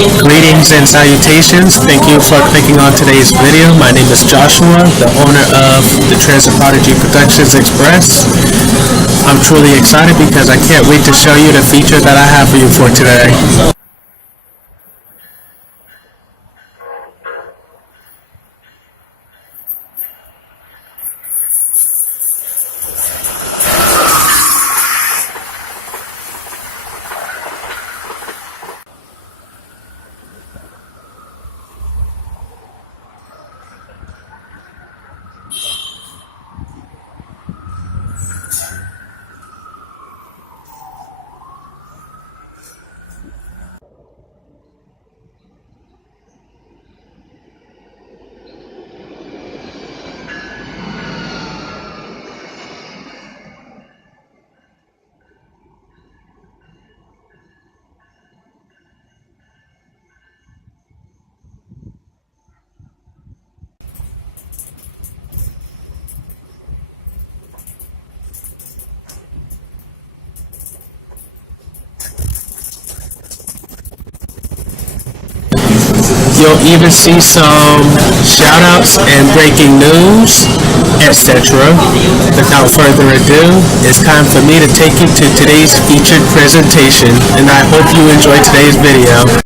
Greetings and salutations. Thank you for clicking on today's video. My name is Joshua, the owner of the Transit Prodigy Productions Express. I'm truly excited because I can't wait to show you the feature that I have for you for today. You'll even see some shoutouts and breaking news, etc. Without further ado, it's time for me to take you to today's featured presentation, and I hope you enjoy today's video.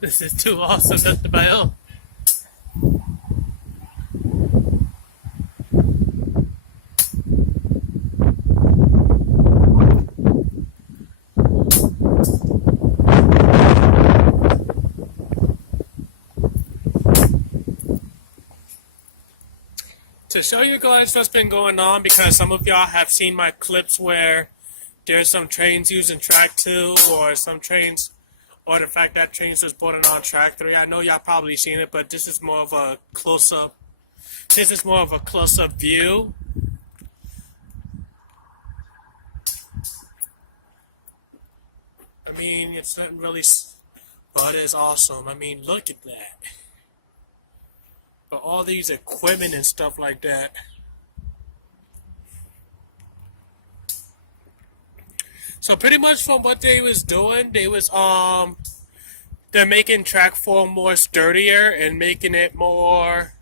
This is too awesome not to my own. to show you guys what's been going on, because some of y'all have seen my clips where there's some trains using track 2, or some trains, or the fact that trains was boarding on track 3. I know y'all probably seen it, but this is more of a close-up. This is more of a close-up view. I mean, it's not really, but it's awesome. I mean, look at that. But all these equipment and stuff like that. So pretty much from what they was doing, they're making track 4 more sturdier and making it more,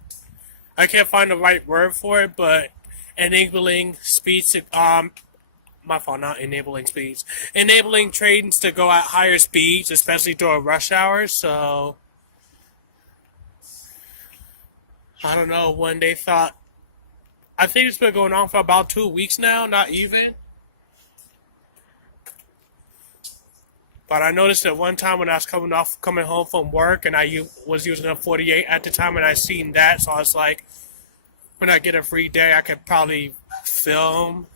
I can't find the right word for it, but enabling speeds to, my fault, not enabling speeds. Enabling trains to go at higher speeds, especially during rush hours, so I don't know when they thought, I think it's been going on for about 2 weeks now, not even. But I noticed that one time when I was coming home from work, and I was using a 48 at the time, and I seen that, so I was like, when I get a free day, I could probably film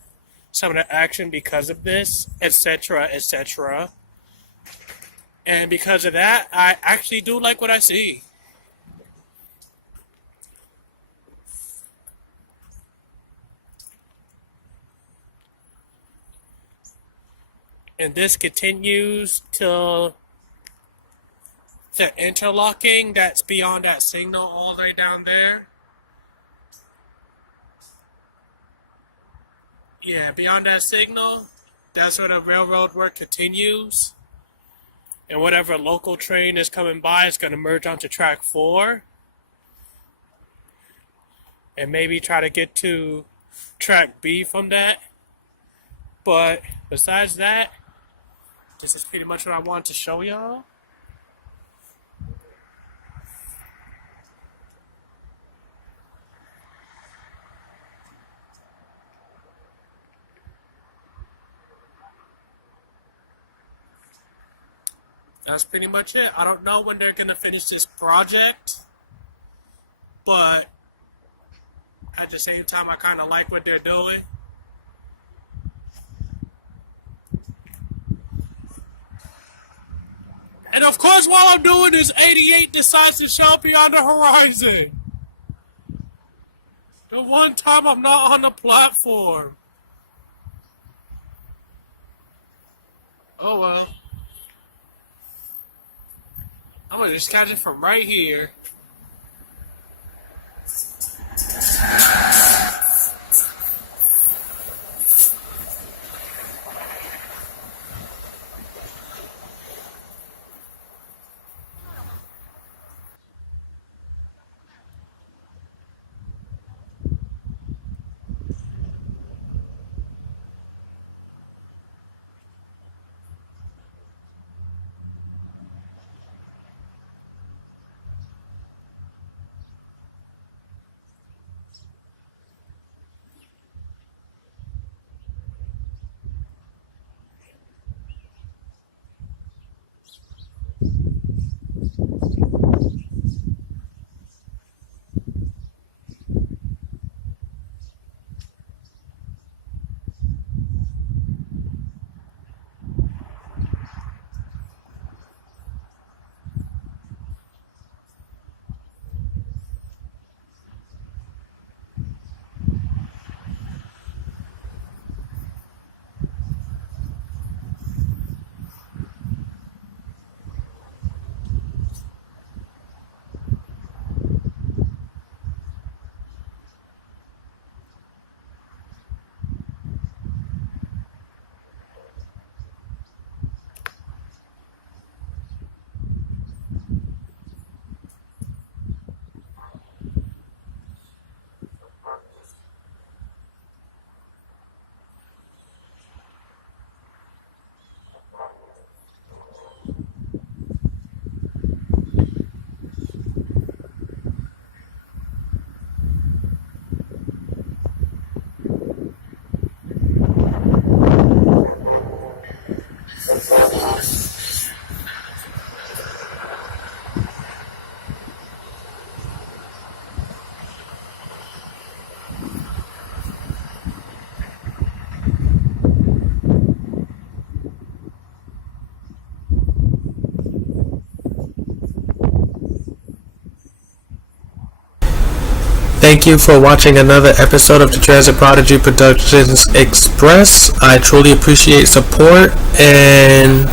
some of the action because of this, etc., etc. And because of that, I actually do like what I see. And this continues till the interlocking that's beyond that signal all the way down there. Yeah, beyond that signal, that's where the railroad work continues. And whatever local train is coming by is going to merge onto track 4. And maybe try to get to track B from that. But besides that, this is pretty much what I wanted to show y'all. That's pretty much it. I don't know when they're going to finish this project, but at the same time, I kind of like what they're doing. And of course, while I'm doing this, 88 decides to show up here on the horizon. The one time I'm not on the platform. Oh well. I'm gonna just catch it from right here. Thank you for watching another episode of the Transit Prodigy Productions Express. I truly appreciate support, and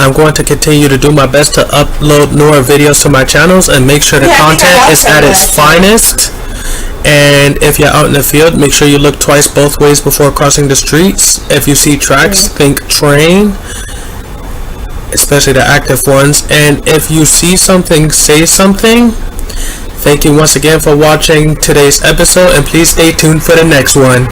I'm going to continue to do my best to upload newer videos to my channels and make sure the content is at its finest. And if you're out in the field, make sure you look twice both ways before crossing the streets. If you see tracks, think train, especially the active ones. And if you see something, say something. Thank you once again for watching today's episode, and please stay tuned for the next one.